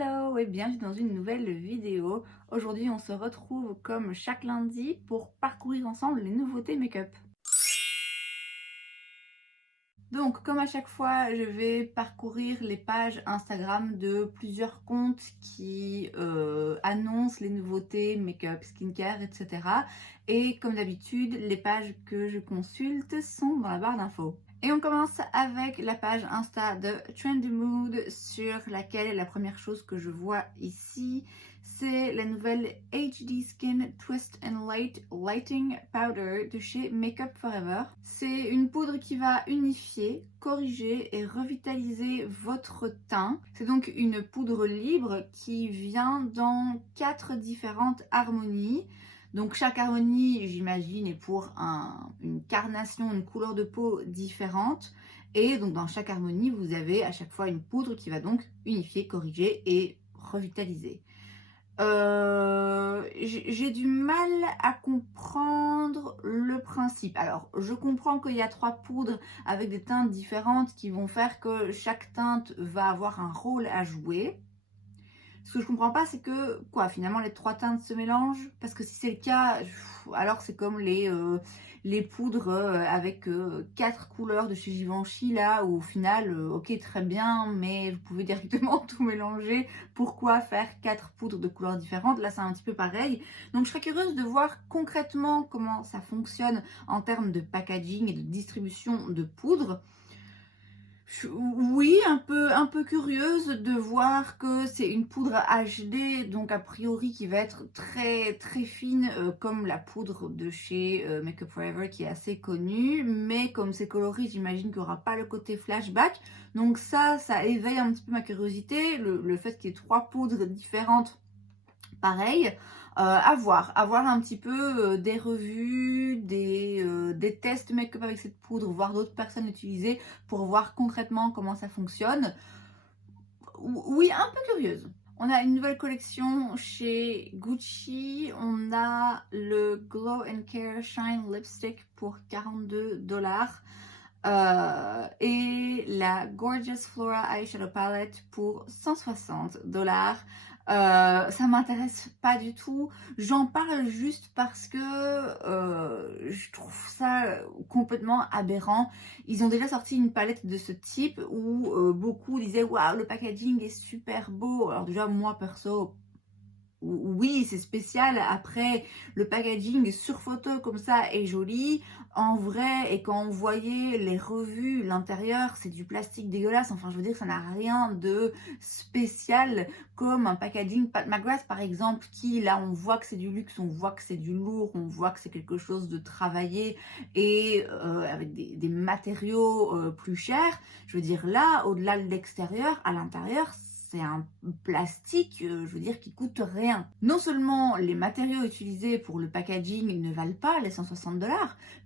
Hello et bienvenue dans une nouvelle vidéo. Aujourd'hui on se retrouve comme chaque lundi pour parcourir ensemble les nouveautés make-up. Donc comme à chaque fois je vais parcourir les pages Instagram de plusieurs comptes qui annoncent les nouveautés make-up, skincare, etc. Et comme d'habitude les pages que je consulte sont dans la barre d'infos. Et on commence avec la page Insta de Trendy Mood sur laquelle la première chose que je vois ici, c'est la nouvelle HD Skin Twist and Light Lighting Powder de chez Makeup Forever. C'est une poudre qui va unifier, corriger et revitaliser votre teint. C'est donc une poudre libre qui vient dans 4 différentes harmonies. Donc chaque harmonie, j'imagine, est pour une carnation, une couleur de peau différente. Et donc dans chaque harmonie, vous avez à chaque fois une poudre qui va donc unifier, corriger et revitaliser. J'ai du mal à comprendre le principe. Alors, je comprends qu'il y a 3 poudres avec des teintes différentes qui vont faire que chaque teinte va avoir un rôle à jouer. Ce que je comprends pas, c'est que, finalement, les 3 teintes se mélangent? Parce que si c'est le cas, alors c'est comme les poudres avec 4 couleurs de chez Givenchy, là, où au final, ok, très bien, mais vous pouvez directement tout mélanger. Pourquoi faire 4 poudres de couleurs différentes? Là, c'est un petit peu pareil. Donc, je serais curieuse de voir concrètement comment ça fonctionne en termes de packaging et de distribution de poudre. Oui, un peu curieuse de voir que c'est une poudre HD, donc a priori qui va être très très fine, comme la poudre de chez Makeup Forever qui est assez connue, mais comme c'est coloré, j'imagine qu'il n'y aura pas le côté flashback. Donc ça éveille un petit peu ma curiosité, le fait qu'il y ait 3 poudres différentes, pareil. À voir un petit peu des revues, des tests make-up avec cette poudre, voir d'autres personnes l'utiliser pour voir concrètement comment ça fonctionne. Oui, un peu curieuse. On a une nouvelle collection chez Gucci. On a le Glow and Care Shine Lipstick pour 42 $. Et la Gorgeous Flora Eyeshadow Palette pour 160 $. Ça m'intéresse pas du tout. J'en parle juste parce que je trouve ça complètement aberrant. Ils ont déjà sorti une palette de ce type où beaucoup disaient waouh, le packaging est super beau. Alors déjà moi perso, oui, c'est spécial. Après, le packaging sur photo comme ça est joli. En vrai, et quand on voyait les revues, l'intérieur, c'est du plastique dégueulasse. Enfin, je veux dire, ça n'a rien de spécial comme un packaging Pat McGrath, par exemple, qui, là, on voit que c'est du luxe, on voit que c'est du lourd, on voit que c'est quelque chose de travaillé et avec des matériaux plus chers. Je veux dire, là, au-delà de l'extérieur, à l'intérieur, c'est un plastique, je veux dire, qui coûte rien. Non seulement les matériaux utilisés pour le packaging ne valent pas les 160 $,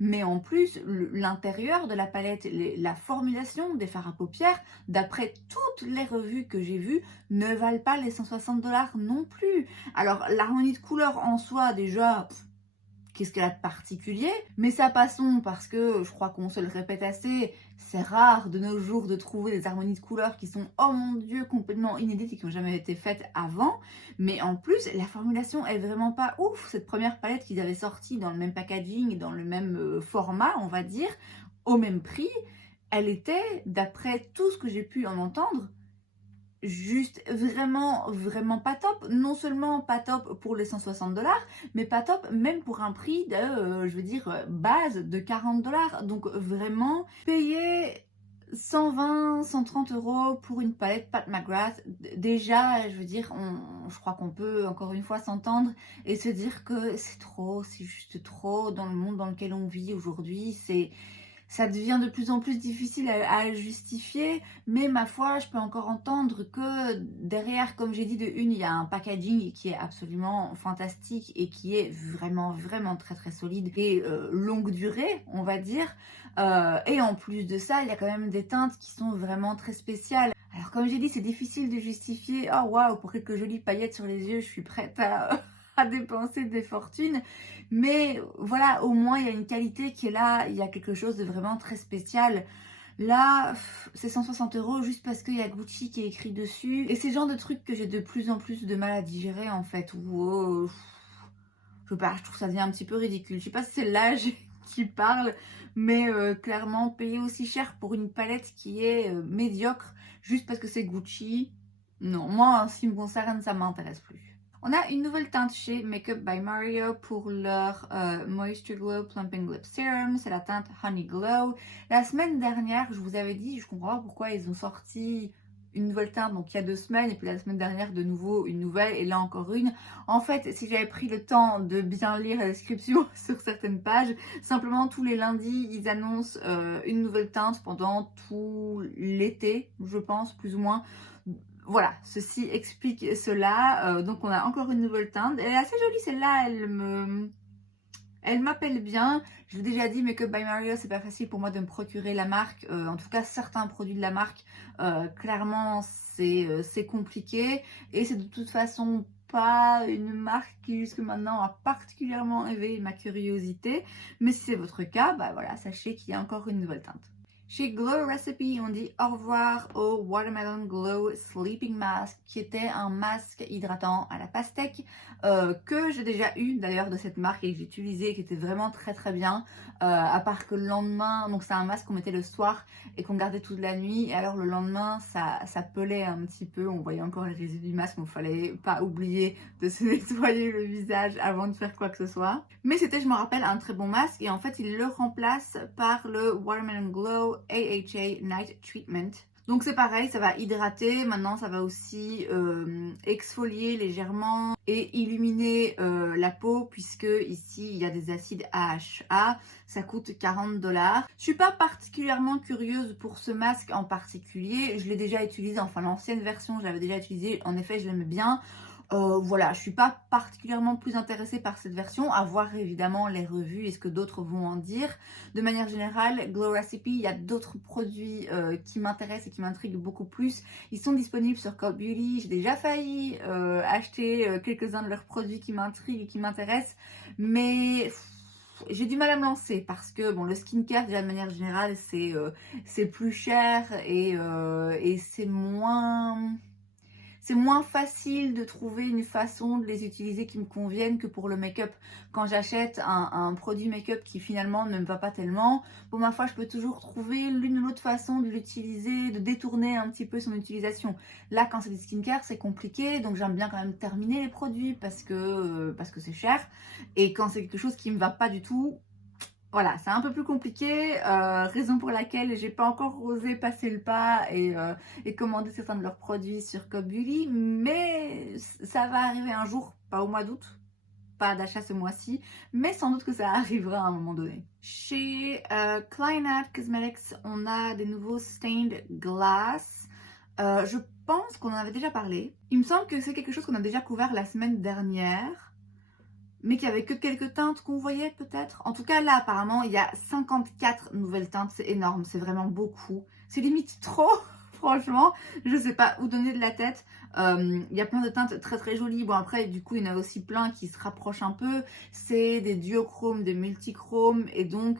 mais en plus, l'intérieur de la palette, la formulation des fards à paupières, d'après toutes les revues que j'ai vues, ne valent pas les 160 $ non plus. Alors, l'harmonie de couleurs en soi, déjà, qu'est-ce qu'elle a de particulier? Mais ça, passons, parce que je crois qu'on se le répète assez, c'est rare de nos jours de trouver des harmonies de couleurs qui sont, oh mon dieu, complètement inédites et qui n'ont jamais été faites avant. Mais en plus, la formulation est vraiment pas ouf. Cette première palette qu'ils avaient sortie dans le même packaging, dans le même format, on va dire, au même prix, elle était, d'après tout ce que j'ai pu en entendre, juste vraiment pas top. Non seulement pas top pour les 160 $, mais pas top même pour un prix de, je veux dire, base de 40 $. Donc vraiment, payer 120-130 € pour une palette Pat McGrath, déjà, je veux dire, je crois qu'on peut encore une fois s'entendre et se dire que c'est juste trop dans le monde dans lequel on vit aujourd'hui. Ça devient de plus en plus difficile à justifier, mais ma foi, je peux encore entendre que derrière, comme j'ai dit, de une, il y a un packaging qui est absolument fantastique et qui est vraiment très très solide et longue durée, on va dire. Et en plus de ça, il y a quand même des teintes qui sont vraiment très spéciales. Alors comme j'ai dit, c'est difficile de justifier, oh waouh, pour quelques jolies paillettes sur les yeux, je suis prête à dépenser des fortunes, mais voilà, au moins il y a une qualité qui est là, il y a quelque chose de vraiment très spécial. Là, c'est 160 € juste parce qu'il y a Gucci qui est écrit dessus. Et c'est le genre de truc que j'ai de plus en plus de mal à digérer en fait. Ou je sais pas, je trouve ça devient un petit peu ridicule. Je sais pas si c'est l'âge qui parle, mais clairement, payer aussi cher pour une palette qui est médiocre juste parce que c'est Gucci, non, moi en ce qui me concerne, ça m'intéresse plus. On a une nouvelle teinte chez Makeup by Mario pour leur Moisture Glow Plumping Lip Serum. C'est la teinte Honey Glow. La semaine dernière, je vous avais dit, je comprends pas pourquoi ils ont sorti une nouvelle teinte, donc il y a 2 semaines, et puis la semaine dernière de nouveau une nouvelle, et là encore une. En fait, si j'avais pris le temps de bien lire la description sur certaines pages, simplement tous les lundis, ils annoncent une nouvelle teinte pendant tout l'été, je pense, plus ou moins. Voilà, ceci explique cela. Donc on a encore une nouvelle teinte. Elle est assez jolie celle-là, elle m'appelle bien. Je l'ai déjà dit, Makeup by Mario, c'est pas facile pour moi de me procurer la marque. En tout cas, certains produits de la marque, clairement, c'est compliqué. Et c'est de toute façon pas une marque qui jusque maintenant a particulièrement éveillé ma curiosité. Mais si c'est votre cas, bah voilà, sachez qu'il y a encore une nouvelle teinte. Chez Glow Recipe, on dit au revoir au Watermelon Glow Sleeping Mask, qui était un masque hydratant à la pastèque, que j'ai déjà eu d'ailleurs de cette marque et que j'ai utilisé et qui était vraiment très très bien. À part que le lendemain, donc c'est un masque qu'on mettait le soir et qu'on gardait toute la nuit, et alors le lendemain ça pelait un petit peu, on voyait encore les résidus du masque, donc il fallait pas oublier de se nettoyer le visage avant de faire quoi que ce soit. Mais c'était, je me rappelle, un très bon masque, et en fait il le remplace par le Watermelon Glow AHA Night Treatment. Donc c'est pareil, ça va hydrater, maintenant ça va aussi exfolier légèrement et illuminer la peau, puisque ici il y a des acides AHA, ça coûte 40 $. Je suis pas particulièrement curieuse pour ce masque en particulier, je l'ai déjà utilisé, enfin l'ancienne version je l'avais déjà utilisé, en effet je l'aimais bien. Voilà, je suis pas particulièrement plus intéressée par cette version, à voir évidemment les revues et ce que d'autres vont en dire. De manière générale, Glow Recipe, il y a d'autres produits qui m'intéressent et qui m'intriguent beaucoup plus. Ils sont disponibles sur Cult Beauty, j'ai déjà failli acheter quelques-uns de leurs produits qui m'intriguent et qui m'intéressent, mais j'ai du mal à me lancer parce que bon, le skincare déjà de manière générale c'est plus cher et c'est moins facile de trouver une façon de les utiliser qui me convienne que pour le make-up. Quand j'achète un produit make-up qui finalement ne me va pas tellement, pour ma foi, je peux toujours trouver l'une ou l'autre façon de l'utiliser, de détourner un petit peu son utilisation. Là, quand c'est du skincare, c'est compliqué, donc j'aime bien quand même terminer les produits parce que c'est cher. Et quand c'est quelque chose qui me va pas du tout, voilà, c'est un peu plus compliqué, raison pour laquelle j'ai pas encore osé passer le pas et commander certains de leurs produits sur Cult Beauty, mais ça va arriver un jour, pas au mois d'août, pas d'achat ce mois-ci, mais sans doute que ça arrivera à un moment donné. Chez Kleinat Cosmetics, on a des nouveaux Stained Glass. Je pense qu'on en avait déjà parlé. Il me semble que c'est quelque chose qu'on a déjà couvert la semaine dernière, mais qu'il n'y avait que quelques teintes qu'on voyait peut-être. En tout cas, là, apparemment, il y a 54 nouvelles teintes. C'est énorme, c'est vraiment beaucoup. C'est limite trop, franchement. Je ne sais pas où donner de la tête. Il y a plein de teintes très très jolies. Bon, après, du coup, il y en a aussi plein qui se rapprochent un peu. C'est des duochromes, des multichromes, et donc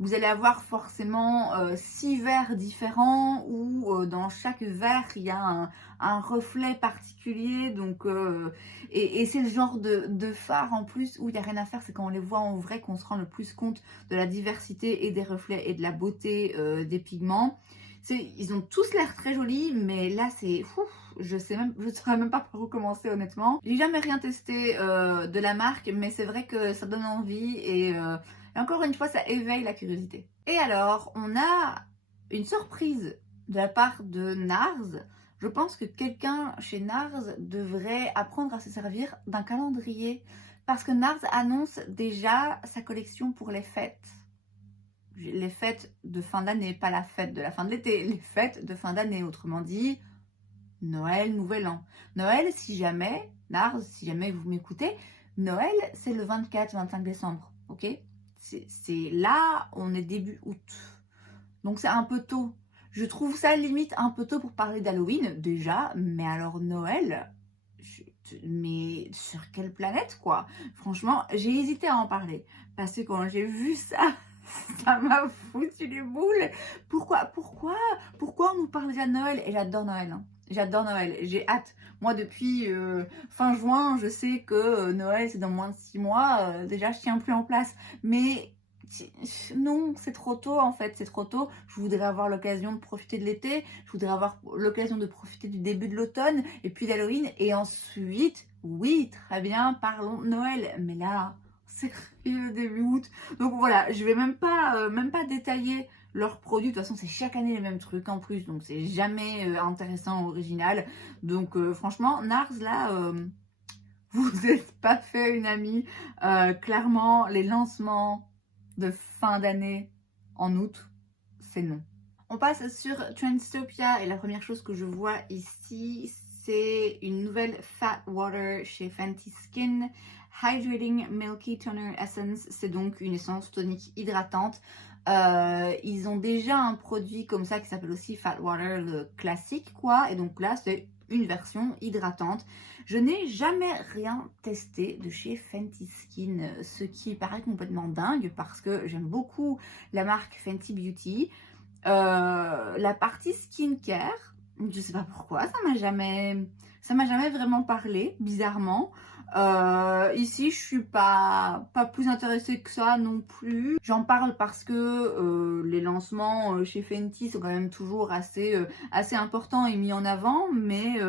vous allez avoir forcément 6 verres différents où dans chaque verre il y a un reflet particulier, donc et c'est le genre de fard en plus où il n'y a rien à faire, c'est quand on les voit en vrai qu'on se rend le plus compte de la diversité et des reflets et de la beauté des pigments. Ils ont tous l'air très jolis, mais là c'est je ne saurais même pas par où commencer honnêtement. J'ai jamais rien testé de la marque, mais c'est vrai que ça donne envie et encore une fois ça éveille la curiosité. Et alors on a une surprise de la part de NARS. Je pense que quelqu'un chez NARS devrait apprendre à se servir d'un calendrier, parce que NARS annonce déjà sa collection pour les fêtes. Les fêtes de fin d'année, pas la fête de la fin de l'été, les fêtes de fin d'année, autrement dit Noël, Nouvel An. Noël, si jamais, NARS, si jamais vous m'écoutez, Noël c'est le 24-25 décembre, ok? C'est là, on est début août, donc c'est un peu tôt. Je trouve ça limite un peu tôt pour parler d'Halloween déjà, mais alors Noël, mais sur quelle planète quoi? Franchement, j'ai hésité à en parler, parce que quand j'ai vu ça Ça m'a foutu les boules. Pourquoi on nous parle déjà de Noël? Et j'adore Noël, hein. J'adore Noël, j'ai hâte. Moi, depuis fin juin, je sais que Noël, c'est dans moins de 6 mois. Déjà, je tiens plus en place. Mais non, c'est trop tôt en fait, c'est trop tôt. Je voudrais avoir l'occasion de profiter de l'été. Je voudrais avoir l'occasion de profiter du début de l'automne et puis d'Halloween. Et ensuite, oui, très bien, parlons de Noël. Mais là, c'est le début août. Donc voilà, je vais même pas détailler leurs produits. De toute façon, c'est chaque année les mêmes trucs en plus. Donc c'est jamais intéressant, original. Donc franchement, Nars, là, vous n'êtes pas fait une amie. Clairement, les lancements de fin d'année en août, c'est non. On passe sur Trendstopia et la première chose que je vois ici, c'est une nouvelle Fat Water chez Fenty Skin. Hydrating Milky Toner Essence, c'est donc une essence tonique hydratante. Ils ont déjà un produit comme ça qui s'appelle aussi Fat Water, le classique quoi. Et donc là, c'est une version hydratante. Je n'ai jamais rien testé de chez Fenty Skin, ce qui paraît complètement dingue parce que j'aime beaucoup la marque Fenty Beauty. La partie skincare, je sais pas pourquoi, ça m'a jamais vraiment parlé, bizarrement. Ici, je suis pas plus intéressée que ça non plus. J'en parle parce que les lancements chez Fenty sont quand même toujours assez importants et mis en avant, mais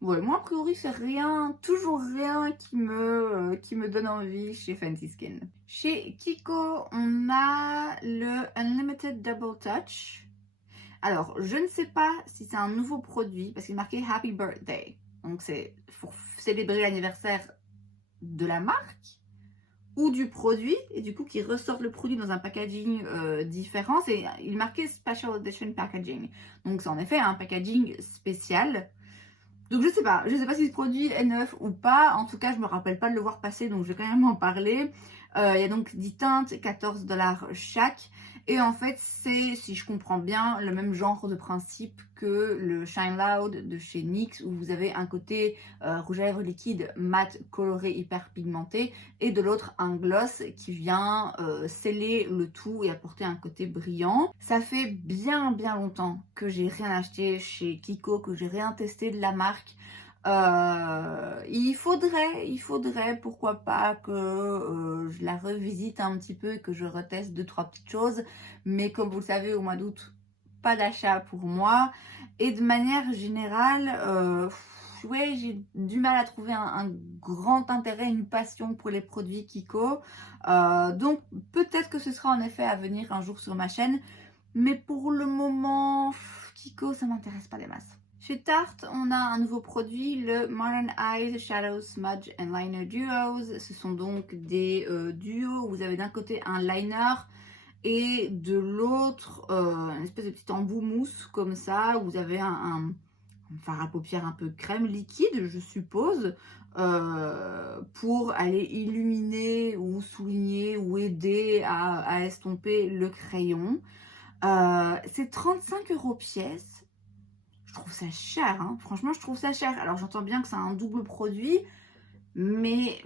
ouais, moi, a priori, c'est rien, toujours rien qui me donne envie chez Fenty Skin. Chez Kiko, on a le Unlimited Double Touch. Alors, je ne sais pas si c'est un nouveau produit, parce qu'il est marqué Happy Birthday. Donc, c'est pour célébrer l'anniversaire de la marque ou du produit, et du coup, qui ressortent le produit dans un packaging différent. Il est marqué Special Edition Packaging. Donc, c'est en effet un packaging spécial. Donc je sais pas si ce produit est neuf ou pas. En tout cas, je me rappelle pas de le voir passer, donc je vais quand même en parler. Il y a donc 10 teintes, 14$ chaque. Et en fait, c'est, si je comprends bien, le même genre de principe que le Shine Loud de chez NYX, où vous avez un côté rouge à lèvres liquide mat coloré hyper pigmenté, et de l'autre un gloss qui vient sceller le tout et apporter un côté brillant. Ça fait bien longtemps que j'ai rien acheté chez Kiko, que j'ai rien testé de la marque. Il faudrait, pourquoi pas, que je la revisite un petit peu et que je reteste 2-3 petites choses. Mais comme vous le savez, au mois d'août, pas d'achat pour moi. Et de manière générale, ouais, j'ai du mal à trouver un grand intérêt, une passion pour les produits Kiko. Donc peut-être que ce sera en effet à venir un jour sur ma chaîne. Mais pour le moment, Kiko, ça m'intéresse pas des masses. Chez Tarte, on a un nouveau produit, le Modern Eyes Shadow Smudge and Liner Duos. Ce sont donc des duos. Vous avez d'un côté un liner et de l'autre une espèce de petit embout mousse comme ça. Vous avez un fard à paupières un peu crème liquide, je suppose, pour aller illuminer ou souligner ou aider à estomper le crayon. C'est 35€ pièce. Je trouve ça cher, hein. Franchement, je trouve ça cher. Alors, j'entends bien que c'est un double produit, mais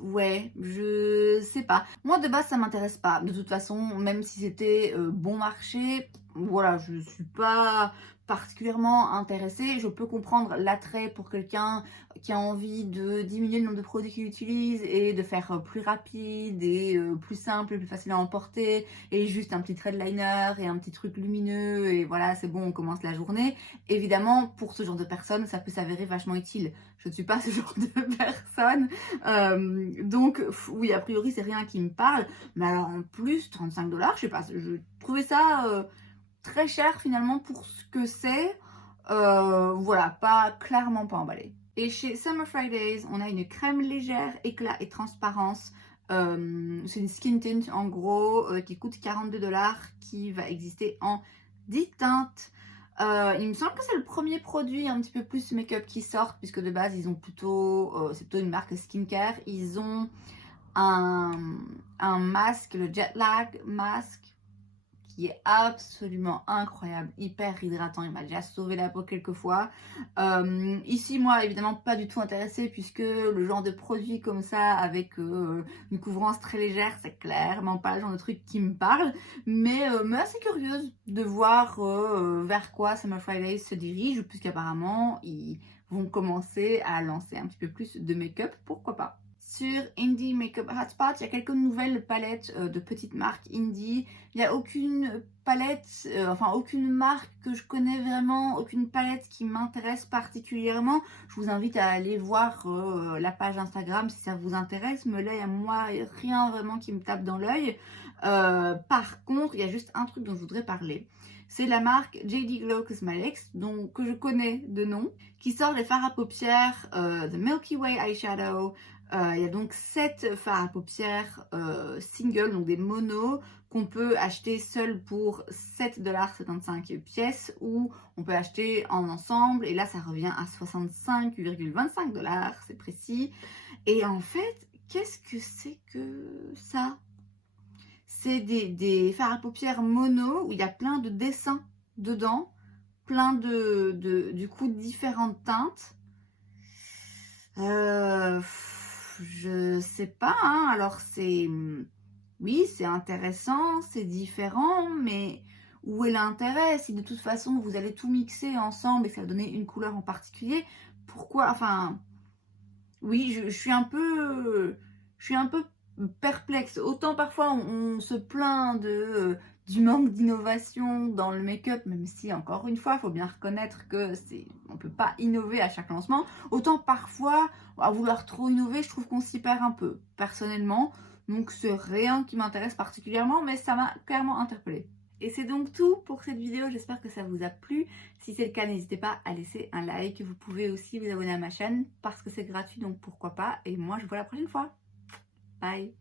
ouais, je sais pas. Moi, de base, ça m'intéresse pas. De toute façon, même si c'était bon marché, voilà, je suis pas particulièrement intéressée. Je peux comprendre l'attrait pour quelqu'un qui a envie de diminuer le nombre de produits qu'il utilise et de faire plus rapide et plus simple, plus facile à emporter, et juste un petit thread liner et un petit truc lumineux et voilà, c'est bon, on commence la journée. Évidemment, pour ce genre de personnes, ça peut s'avérer vachement utile. Je ne suis pas ce genre de personne, donc oui, a priori, c'est rien qui me parle. Mais alors en plus, 35$, je sais pas, je trouvais ça très cher finalement pour ce que c'est. Voilà, clairement pas emballé. Et chez Summer Fridays, on a une crème légère, éclat et transparence. C'est une skin tint en gros qui coûte 42$, qui va exister en 10 teintes. Il me semble que c'est le premier produit un petit peu plus make-up qui sort, puisque de base ils ont c'est plutôt une marque skincare. Ils ont un masque, le Jet Lag Mask, qui est absolument incroyable, hyper hydratant. Il m'a déjà sauvé la peau quelques fois. Ici, moi, évidemment, pas du tout intéressée puisque le genre de produit comme ça, avec une couvrance très légère, c'est clairement pas le genre de truc qui me parle. Mais assez curieuse de voir vers quoi Summer Fridays se dirige, puisqu'apparemment, ils vont commencer à lancer un petit peu plus de make-up, pourquoi pas. Sur Indie Makeup Hotspot, il y a quelques nouvelles palettes de petites marques indie. Il n'y a aucune palette, enfin aucune marque que je connais vraiment, aucune palette qui m'intéresse particulièrement. Je vous invite à aller voir la page Instagram si ça vous intéresse. Mais là, il y a moi rien vraiment qui me tape dans l'œil. Par contre, il y a juste un truc dont je voudrais parler. C'est la marque JD Glow Cosmetics, donc, que je connais de nom, qui sort les fards à paupières The Milky Way Eyeshadow. Il y a donc 7 fards à paupières single, donc des monos, qu'on peut acheter seul pour 7,75 $ pièce, ou on peut acheter en ensemble, et là ça revient à 65,25 $, c'est précis. Et en fait, qu'est-ce que c'est que ça? C'est des fards à paupières mono où il y a plein de dessins dedans, plein du coup différentes teintes. Je sais pas, hein. Alors oui, c'est intéressant, c'est différent, mais où est l'intérêt? Si de toute façon vous allez tout mixer ensemble et que ça va donner une couleur en particulier, pourquoi? Enfin, oui, je suis un peu perplexe. Autant parfois on se plaint du manque d'innovation dans le make-up, même si encore une fois, il faut bien reconnaître que on peut pas innover à chaque lancement. Autant parfois, à vouloir trop innover, je trouve qu'on s'y perd un peu, personnellement. Donc c'est rien qui m'intéresse particulièrement, mais ça m'a clairement interpellée. Et c'est donc tout pour cette vidéo, j'espère que ça vous a plu. Si c'est le cas, n'hésitez pas à laisser un like. Vous pouvez aussi vous abonner à ma chaîne parce que c'est gratuit, donc pourquoi pas. Et moi, je vous vois la prochaine fois. Bye!